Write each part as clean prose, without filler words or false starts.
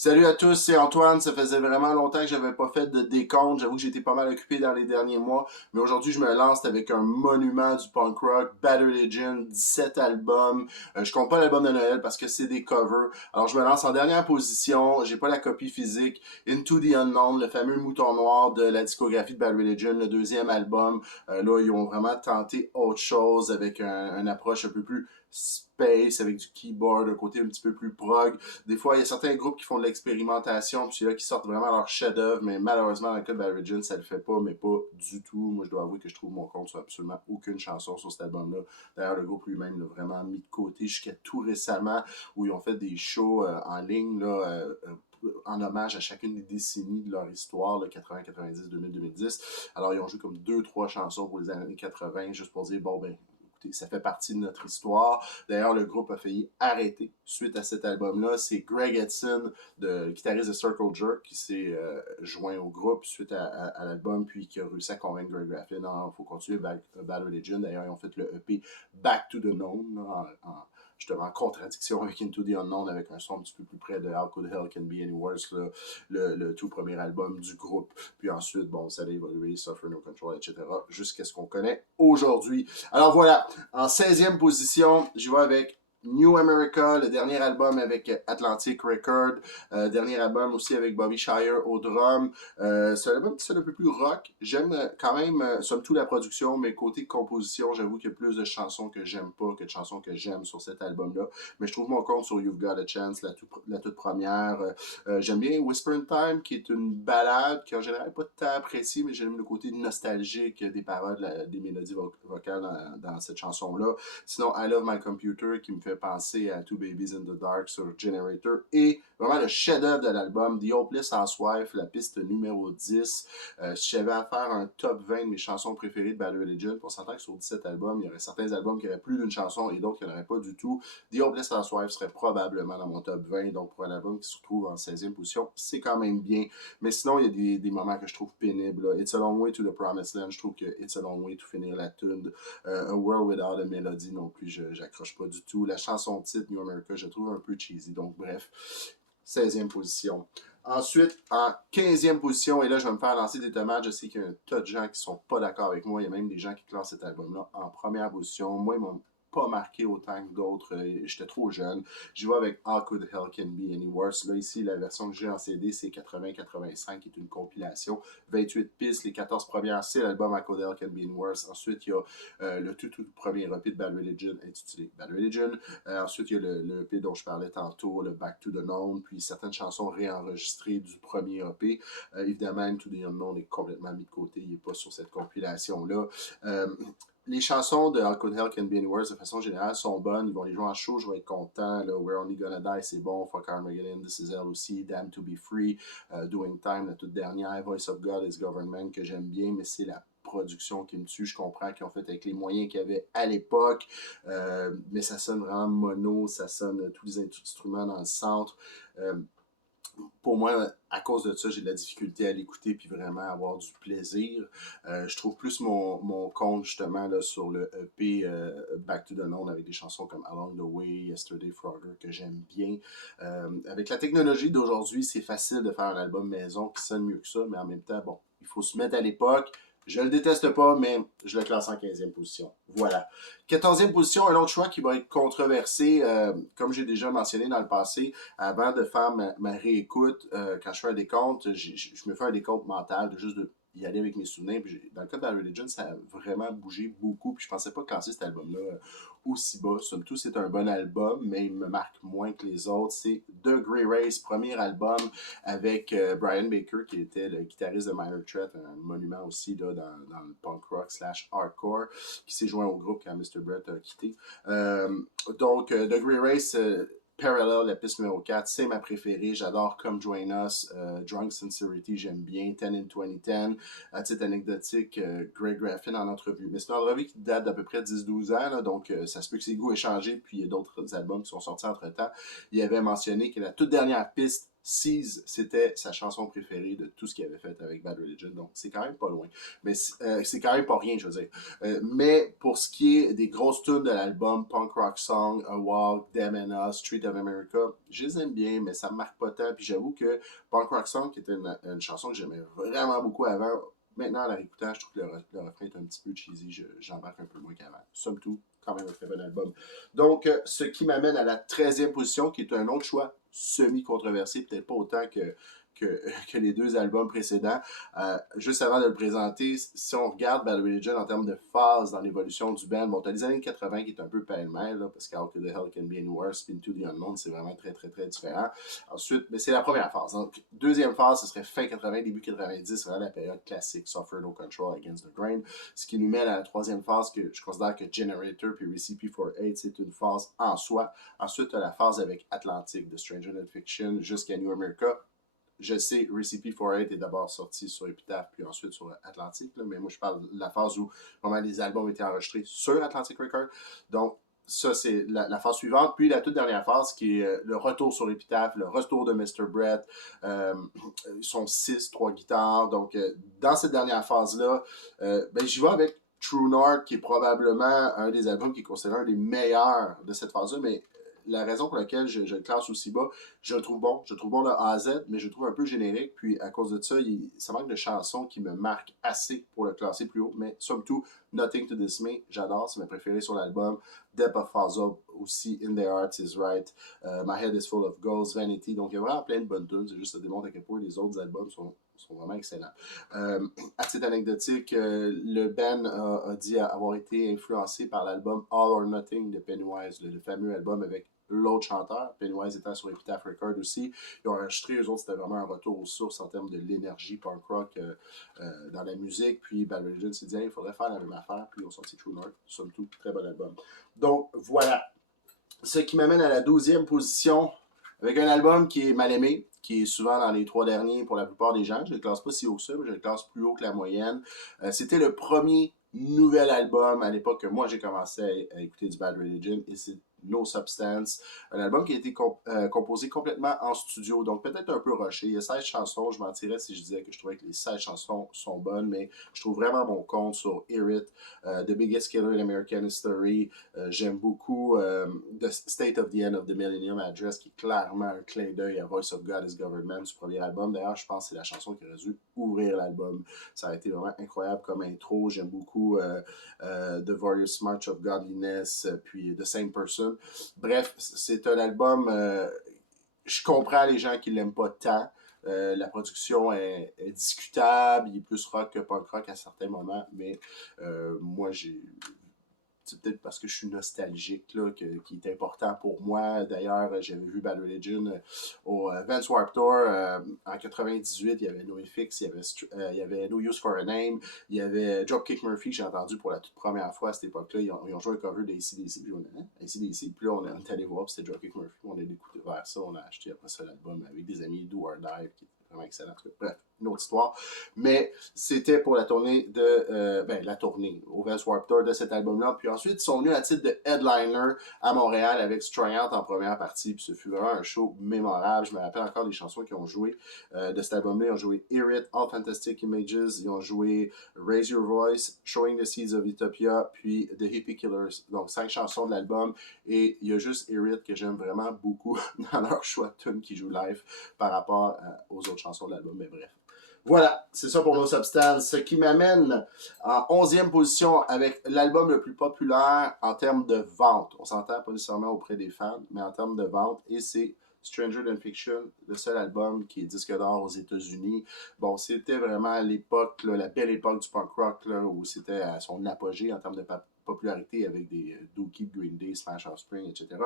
Salut à tous, c'est Antoine. Ça faisait vraiment longtemps que j'avais pas fait de décompte. J'avoue que j'étais pas mal occupé dans les derniers mois. Mais aujourd'hui, je me lance avec un monument du punk rock, Bad Religion, 17 albums. Je compte pas l'album de Noël parce que c'est des covers. Alors, je me lance en dernière position. J'ai pas la copie physique. Into the Unknown, le fameux mouton noir de la discographie de Bad Religion, le deuxième album. Là, ils ont vraiment tenté autre chose avec une approche un peu plus space, avec du keyboard, un côté un petit peu plus prog. Des fois, il y a certains groupes qui font de l'expérimentation, puis c'est là qui sortent vraiment leur chef-d'œuvre, mais malheureusement, dans le cas de Bad Religion, ça le fait pas, mais pas du tout. Moi, je dois avouer que je trouve mon compte sur absolument aucune chanson sur cet album-là. D'ailleurs, le groupe lui-même l'a vraiment mis de côté jusqu'à tout récemment, où ils ont fait des shows en ligne, là, en hommage à chacune des décennies de leur histoire, 80, 90, 2000, 2010. Alors, ils ont joué comme deux, trois chansons pour les années 80, juste pour dire, bon, ben, écoutez, ça fait partie de notre histoire. D'ailleurs, le groupe a failli arrêter suite à cet album-là. C'est Greg Edson, le guitariste de Circle Jerk, qui s'est joint au groupe suite à l'album, puis qui a réussi à convaincre Greg Graffin. Non, il faut continuer Bad Religion. D'ailleurs, ils ont fait le EP Back to the Known, là, justement en contradiction avec Into the Unknown, avec un son un petit peu plus près de How Could Hell Can Be Any Worse, là, le tout premier album du groupe. Puis ensuite, bon, ça a évolué, Suffer No Control, etc., jusqu'à ce qu'on connaît aujourd'hui. Alors voilà, en 16e position, je vais avec New America, le dernier album avec Atlantic Record, dernier album aussi avec Bobby Shire au drum. C'est un album qui sonne un peu plus rock. J'aime quand même, somme toute, la production, mais côté composition, j'avoue qu'il y a plus de chansons que j'aime pas que de chansons que j'aime sur cet album-là. Mais je trouve mon compte sur You've Got a Chance, la toute première. J'aime bien Whisper in Time, qui est une ballade qui en général n'est pas tant appréciée, mais j'aime le côté nostalgique des paroles, des mélodies vocales dans cette chanson-là. Sinon, I Love My Computer, qui me fait penser à Two Babies in the Dark sur Generator. Et vraiment le chef-d'œuvre de l'album, The Hopeless Housewife, la piste numéro 10. Si j'avais à faire un top 20 de mes chansons préférées de Bad Religion, pour s'entendre que sur 17 albums, il y aurait certains albums qui auraient plus d'une chanson et d'autres qui n'auraient pas du tout. The Hopeless Housewife serait probablement dans mon top 20. Donc, pour un album qui se retrouve en 16e position, c'est quand même bien. Mais sinon, il y a des moments que je trouve pénibles. Là. It's a Long Way to the Promised Land, je trouve que It's a Long Way to finir la tune. A World Without a Melody non plus, j'accroche pas du tout. La chanson titre New America, je trouve un peu cheesy. Donc bref, 16e position. Ensuite, en 15e position, et là je vais me faire lancer des tomates, je sais qu'il y a un tas de gens qui sont pas d'accord avec moi, il y a même des gens qui classent cet album-là en première position. Moi, ils m'ont pas marqué autant que d'autres, j'étais trop jeune. J'y vais avec How Could Hell Can Be Any Worse. Là, ici, la version que j'ai en CD, c'est 80-85, qui est une compilation. 28 pistes, les 14 premières, c'est l'album How Could Hell Can Be Any Worse. Ensuite, il y a le tout premier EP de Bad Religion, intitulé Bad Religion. Ensuite, il y a le EP dont je parlais tantôt, le Back to the Known, puis certaines chansons réenregistrées du premier EP. Évidemment, Into the Unknown est complètement mis de côté, il n'est pas sur cette compilation-là. Les chansons de How Could Hell Can Be Any Worse, de façon générale, sont bonnes. Ils vont les jouer en show, je vais être content. Là. We're Only Gonna Die, c'est bon. Fuck Armageddon, This Is Hell aussi. Damn to Be Free. Doing Time, la toute dernière. Voice of God is Government, que j'aime bien, mais c'est la production qui me tue. Je comprends qu'ils ont fait avec les moyens qu'il y avait à l'époque, mais ça sonne vraiment mono, ça sonne tous les instruments dans le centre. Pour moi, à cause de ça, j'ai de la difficulté à l'écouter puis vraiment avoir du plaisir. Je trouve plus mon compte justement là, sur le EP Back to the Known avec des chansons comme Along the Way, Yesterday Frogger que j'aime bien. Avec la technologie d'aujourd'hui, c'est facile de faire un album maison qui sonne mieux que ça, mais en même temps, bon, il faut se mettre à l'époque. Je le déteste pas, mais je le classe en 15e position. Voilà. 14e position, un autre choix qui va être controversé, comme j'ai déjà mentionné dans le passé, avant de faire ma réécoute, quand je fais un décompte, je me fais un décompte mental, de juste de y aller avec mes souvenirs. Puis dans le cas de Bad Religion, ça a vraiment bougé beaucoup. Puis je pensais pas classer cet album-là aussi bas. Somme toute, c'est un bon album, mais il me marque moins que les autres. C'est The Grey Race, premier album avec Brian Baker, qui était le guitariste de Minor Threat, un monument aussi là, dans le punk rock / hardcore, qui s'est joint au groupe quand Mr. Brett a quitté. Donc, The Grey Race, Parallel, la piste numéro 4, c'est ma préférée. J'adore Come Join Us, Drunk Sincerity, j'aime bien, 10 in 2010. À titre anecdotique, Greg Graffin en entrevue. Mais c'est une entrevue qui date d'à peu près 10-12 ans, là, donc ça se peut que ses goûts aient changé, puis il y a d'autres albums qui sont sortis entre-temps. Il avait mentionné que la toute dernière piste, Seize, c'était sa chanson préférée de tout ce qu'il avait fait avec Bad Religion, donc c'est quand même pas loin. Mais c'est quand même pas rien, je veux dire. Mais pour ce qui est des grosses tunes de l'album, Punk Rock Song, A Walk, Them and Us, Street of America, je les aime bien, mais ça me marque pas tant. Puis j'avoue que Punk Rock Song, qui était une chanson que j'aimais vraiment beaucoup avant, maintenant, à la réécoutant, je trouve que le refrain est un petit peu cheesy. J'embarque un peu moins qu'avant. Somme toute, quand même un très bon album. Donc, ce qui m'amène à la 13e position, qui est un autre choix semi-controversé, peut-être pas autant que les deux albums précédents. Juste avant de le présenter, si on regarde Bad Religion en termes de phase dans l'évolution du band, bon, t'as les années 80 qui est un peu pêle-mêle, parce que How Could the Hell Can Be Any Worse, Spin to the Unknown, c'est vraiment très, très, très différent. Ensuite, mais c'est la première phase. Donc, deuxième phase, ce serait fin 80, début 90, vraiment la période classique, Suffer No Control Against the Grain, ce qui nous mène à la troisième phase que je considère que Generator puis Recipe for Hate, c'est une phase en soi. Ensuite, t'as la phase avec Atlantic, de Stranger Than Fiction jusqu'à New America. Je sais, Recipe for Hate est d'abord sorti sur Epitaph, puis ensuite sur Atlantic, là, mais moi je parle de la phase où vraiment les albums étaient enregistrés sur Atlantic Records. Donc, ça, c'est la phase suivante. Puis la toute dernière phase, qui est le retour sur Epitaph, le retour de Mr. Brett. Ils sont 6, 3 guitares. Donc, dans cette dernière phase-là, j'y vais avec True North, qui est probablement un des albums qui est considéré un des meilleurs de cette phase-là, mais la raison pour laquelle je le classe aussi bas, je le trouve bon. Je le trouve bon de A à Z, mais je le trouve un peu générique. Puis à cause de ça, ça manque de chansons qui me marquent assez pour le classer plus haut. Mais somme toute, Nothing to Dismay, j'adore. C'est ma préférée sur l'album. Depth of Fazza aussi, In the Heart is Right. My Head is Full of Ghosts, Vanity. Donc il y a vraiment plein de bonnes tunes. C'est juste ça démontre à quel point les autres albums sont vraiment excellents. À titre anecdotique, le band a dit avoir été influencé par l'album All or Nothing de Pennywise, le fameux album avec l'autre chanteur, Pennywise étant sur Epitaph Records aussi. Ils ont enregistré, eux autres, c'était vraiment un retour aux sources en termes de l'énergie punk rock dans la musique. Puis Bad Religion s'est dit, il faudrait faire la même affaire. Puis ils ont sorti True North, somme toute, très bon album. Donc voilà. Ce qui m'amène à la 12e position, avec un album qui est mal aimé, qui est souvent dans les 3 derniers pour la plupart des gens. Je ne le classe pas si haut que ça, mais je le classe plus haut que la moyenne. C'était le premier nouvel album à l'époque que moi j'ai commencé à écouter du Bad Religion, et c'est No Substance, un album qui a été composé complètement en studio, donc peut-être un peu rushé. Il y a 16 chansons, je mentirais si je disais que je trouvais que les 16 chansons sont bonnes, mais je trouve vraiment mon compte sur Hear It, The Biggest Killer in American History. J'aime beaucoup The State of the End of the Millennium Address, qui est clairement un clin d'œil à Voice of God is Government du premier album. D'ailleurs, je pense que c'est la chanson qui aurait dû ouvrir l'album. Ça a été vraiment incroyable comme intro. J'aime beaucoup The Various March of Godliness, puis The Same Person. Bref, c'est un album, je comprends les gens qui l'aiment pas tant. La production est discutable, il est plus rock que punk rock à certains moments, mais moi c'est peut-être parce que je suis nostalgique là, qui est important pour moi. D'ailleurs, j'avais vu Bad Religion au Vans Warped Tour en 98. Il y avait NoFX, il y avait No Use for a Name, il y avait Dropkick Murphy, j'ai entendu pour la toute première fois à cette époque-là. Ils ont joué un cover d'ACDC, puis puis là, on est allé voir, puis c'était Dropkick Murphy. On a découvert ça, on a acheté après ça l'album avec des amis, Do or Die, qui est vraiment excellent. Bref, une autre histoire. Mais c'était pour la tournée la tournée au Vans Warped Tour de cet album-là. Puis ensuite, ils sont venus à titre de headliner à Montréal avec Strung Out en première partie. Puis ce fut vraiment un show mémorable. Je me rappelle encore des chansons qu'ils ont joué de cet album-là. Ils ont joué Hear It, All Fantastic Images. Ils ont joué Raise Your Voice, Showing the Seeds of Utopia, puis The Hippie Killers. Donc 5 chansons de l'album. Et il y a juste Hear It que j'aime vraiment beaucoup dans leur choix de tune qui joue live par rapport aux autres chansons de l'album. Mais bref. Voilà, c'est ça pour No Substance. Ce qui m'amène en 11e position avec l'album le plus populaire en termes de vente. On s'entend pas nécessairement auprès des fans, mais en termes de vente. Et c'est Stranger Than Fiction, le seul album qui est disque d'or aux États-Unis. Bon, c'était vraiment l'époque, là, la belle époque du punk rock, là, où c'était à son apogée en termes de popularité avec des Dookie, Green Day, Smash Offspring, etc.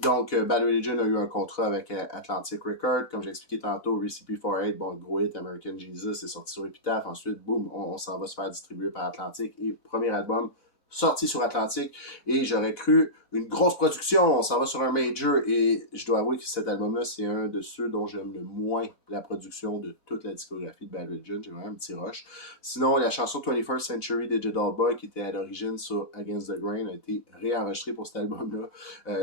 Donc, Bad Religion a eu un contrat avec Atlantic Records. Comme j'ai expliqué tantôt, Recipe for Hate, bon, gros hit, American Jesus, est sorti sur Epitaph. Ensuite, boum, on s'en va se faire distribuer par Atlantic. Et premier album sorti sur Atlantic. Et j'aurais cru une grosse production, on s'en va sur un major, et je dois avouer que cet album-là, c'est un de ceux dont j'aime le moins la production de toute la discographie de Bad Religion. J'ai vraiment un petit rush. Sinon, la chanson 21st Century Digital Boy, qui était à l'origine sur Against the Grain, a été réenregistrée pour cet album-là.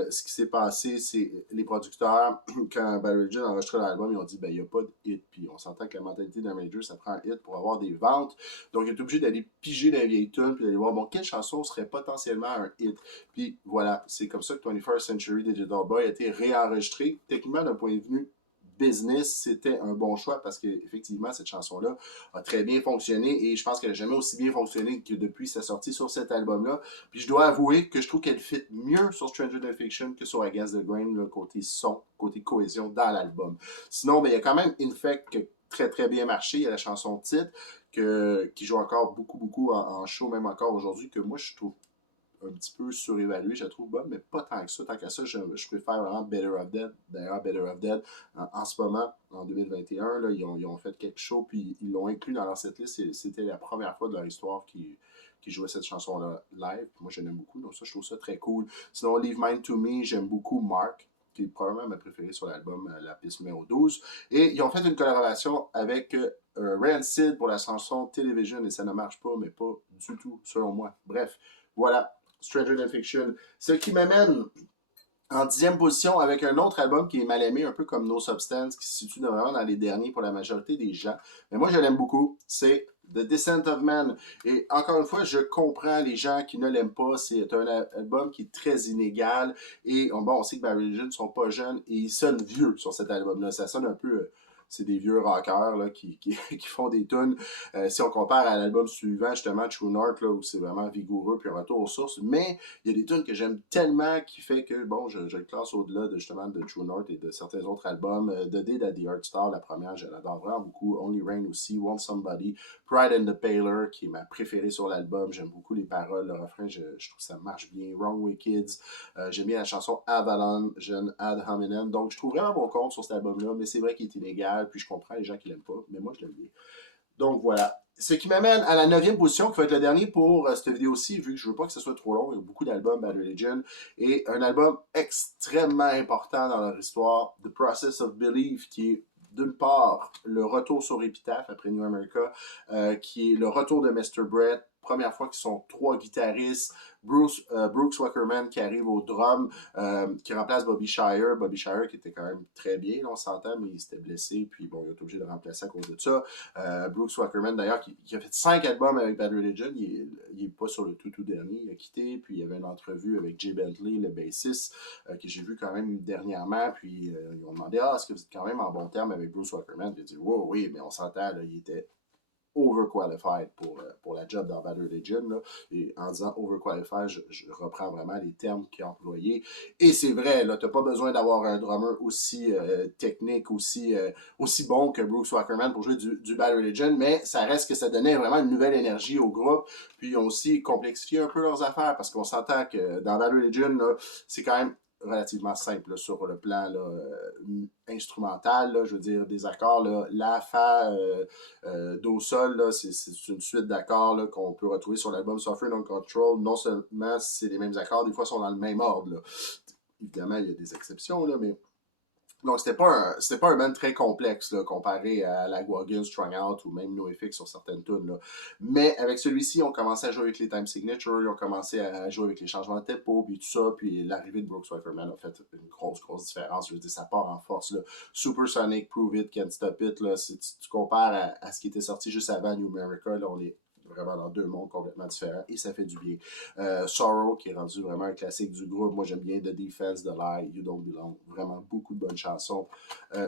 Ce qui s'est passé, c'est les producteurs, quand Bad Religion a enregistré l'album, ils ont dit, ben, il n'y a pas de hit. Puis on s'entend que la mentalité d'un major, ça prend un hit pour avoir des ventes. Donc, il est obligé d'aller piger dans les vieilles tunes, puis d'aller voir, bon, quelle chanson serait potentiellement un hit. Puis voilà, c'est comme ça que 21st Century Digital Boy a été réenregistré. Techniquement, d'un point de vue business, c'était un bon choix parce qu'effectivement, cette chanson-là a très bien fonctionné et je pense qu'elle n'a jamais aussi bien fonctionné que depuis sa sortie sur cet album-là. Puis je dois avouer que je trouve qu'elle fit mieux sur Stranger Than Fiction que sur Against the Grain, le côté son, côté cohésion dans l'album. Sinon, ben, il y a quand même Infect qui a très très bien marché. Il y a la chanson titre qui joue encore beaucoup en show, même encore aujourd'hui, que moi je trouve un petit peu surévaluée, je la trouve bonne, mais pas tant que ça. Tant qu'à ça, je préfère vraiment Better of Dead. D'ailleurs, Better of Dead, en ce moment, en 2021, là, ils ont fait quelque chose, puis ils l'ont inclus dans leur setlist. C'était la première fois de leur histoire qui jouait cette chanson-là live. Puis moi, je l'aime beaucoup, donc ça, je trouve ça très cool. Sinon, Leave Mine to Me, j'aime beaucoup Mark, qui est probablement ma préférée sur l'album, la piste numéro 12. Et ils ont fait une collaboration avec Rancid pour la chanson Television, et ça ne marche pas, mais pas du tout, selon moi. Bref, voilà. Stranger Than Fiction. Ce qui m'amène en 10e position avec un autre album qui est mal aimé, un peu comme No Substance, qui se situe vraiment dans les derniers pour la majorité des gens. Mais moi, je l'aime beaucoup. C'est The Descent of Man. Et encore une fois, je comprends les gens qui ne l'aiment pas. C'est un album qui est très inégal. Et bon, on sait que Bad Religion ne sont pas jeunes et ils sonnent vieux sur cet album-là. Ça sonne un peu... c'est des vieux rockers là, qui font des tunes. Si on compare à l'album suivant, justement, True North, là, où c'est vraiment vigoureux, puis un retour aux sources. Mais il y a des tunes que j'aime tellement qui fait que, bon, je le classe au-delà de, justement, de True North et de certains autres albums. The Day That the Earth Star, la première, je l'adore vraiment beaucoup. Only Rain aussi, Want Somebody, Pride and the Paler, qui est ma préférée sur l'album. J'aime beaucoup les paroles, le refrain, je trouve que ça marche bien. Wrong Way Kids, j'aime bien la chanson Avalon, jeune Ad Hominem. Donc, je trouve vraiment bon compte sur cet album-là, mais c'est vrai qu'il est inégal, puis je comprends les gens qui l'aiment pas, mais moi, je l'aime bien. Donc, voilà. Ce qui m'amène à la 9e position, qui va être le dernier pour cette vidéo-ci, vu que je veux pas que ce soit trop long. Il y a beaucoup d'albums, Bad Religion, et un album extrêmement important dans leur histoire, The Process of Belief, qui est d'une part le retour sur Epitaph après New America, qui est le retour de Mr. Brett, première fois qu'ils sont 3 guitaristes, Brooks Wackerman qui arrive au drum, qui remplace Bobby Shire qui était quand même très bien, là, on s'entend, mais il s'était blessé, puis bon, il a été obligé de remplacer à cause de ça. Brooks Wackerman, d'ailleurs, qui a fait 5 albums avec Bad Religion, il est pas sur le tout dernier, il a quitté, puis il y avait une entrevue avec Jay Bentley, le bassiste, que j'ai vu quand même dernièrement, puis ils ont demandé, est-ce que vous êtes quand même en bon terme avec Bruce Wackerman? Puis il a dit, wow, oui, mais on s'entend, là, il était overqualified pour la job dans Bad Religion. Là. Et en disant overqualified, je reprends vraiment les termes qu'il a employés. Et c'est vrai, là, t'as pas besoin d'avoir un drummer aussi technique, aussi bon que Brooks Wackerman pour jouer du Bad Religion, mais ça reste que ça donnait vraiment une nouvelle énergie au groupe. Puis ils ont aussi complexifié un peu leurs affaires, parce qu'on s'entend que dans Bad Religion, là, c'est quand même relativement simple là, sur le plan là, instrumental, là, je veux dire des accords, là, la, fa, do, sol, là, c'est une suite d'accords là, qu'on peut retrouver sur l'album Suffering on Control. Non seulement c'est les mêmes accords, des fois ils sont dans le même ordre. Là. Évidemment, il y a des exceptions, là, mais donc, c'était pas un band très complexe, là, comparé à la Guagun, Strung Out ou même NoFX sur certaines tunes, là. Mais avec celui-ci, on commençait à jouer avec les time signatures, on commençait à jouer avec les changements de tempo, puis tout ça, puis l'arrivée de Brooks Wackerman a fait une grosse différence. Je veux dire, ça part en force, là. Supersonic, Prove It, Can't Stop It, là, si tu compares à ce qui était sorti juste avant New America, là, on est vraiment dans 2 mondes complètement différents et ça fait du bien. Sorrow, qui est rendu vraiment un classique du groupe. Moi, j'aime bien The Defense, The Lie, You Don't Belong. Vraiment beaucoup de bonnes chansons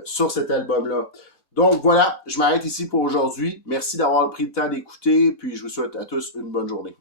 sur cet album-là. Donc voilà, je m'arrête ici pour aujourd'hui. Merci d'avoir pris le temps d'écouter, puis je vous souhaite à tous une bonne journée.